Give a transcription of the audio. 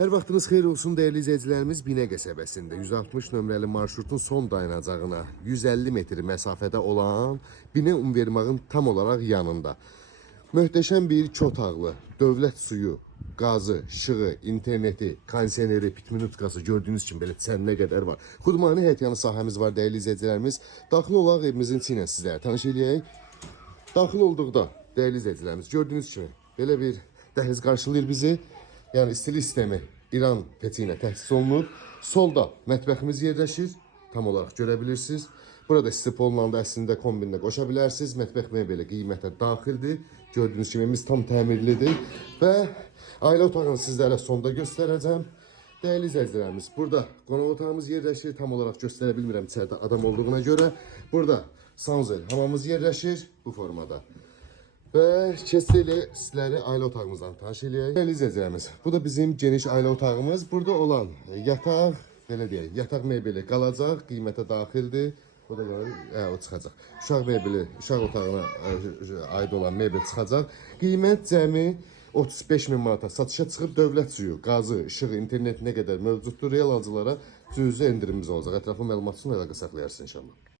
Hər vaxtınız xeyir olsun değerli izləyicilərimiz. Binə qəsəbəsində 160 nömrəli marşrutun son dayanacağına 150 metr məsafədə olan Binə Univermağın tam olaraq yanında möhtəşəm bir çotaqlı, dövlət suyu, qazı, işığı, interneti, kondisioneri, pitminutkası gördüyünüz kimi belə çəninə qədər var. Xudmani həyətyanı sahəmiz var değerli izləyicilərimiz. Daxil olaq evimizin içinə sizlərə tanış eləyək. Daxil olduqda değerli izləyicilərimiz gördüyünüz kimi belə bir dəhliz qarşılayır bizi. Yani istili sistemi İran peçi ilə təsis olunub. Solda mətbəximiz yerləşir. Tam olaraq görebilirsiniz. Burada istip olunanda əslində kombinlə qoşa bilərsiniz. Mətbəx mebeli qiymətə daxildir. Gördüyünüz kimi evimiz tam təmirlidir. Və ailə otağını sizlərə sonda göstərəcəm. Değerli izləyicilərimiz, burada qonaq otağımız yerləşir. Tam olaraq göstərə bilmirəm içəridə adam olduğuna görə. Burada sanuzel hamamımız yerləşir bu formada. Ve keçsələ sizləri ailə otağımızdan tanış eləyək. Değerli izləyicilərimiz, bu da bizim geniş ailə otağımız. Burada olan yataq, belə deyək, yataq mebeli qalacaq, qiymətə daxildir. O da o çıxacaq. Uşaq mebeli, uşaq otağına aid olan mebel çıxacaq. Qiymət cəmi 35 min manata satışa çıxıb. Dövlət suyu, qazı, işığı, internet nə qədər mövcuddur, real alıcılara cüzi endirimimiz olacaq. Ətraflı məlumat üçün əlaqə saxlayarsınız inşallah.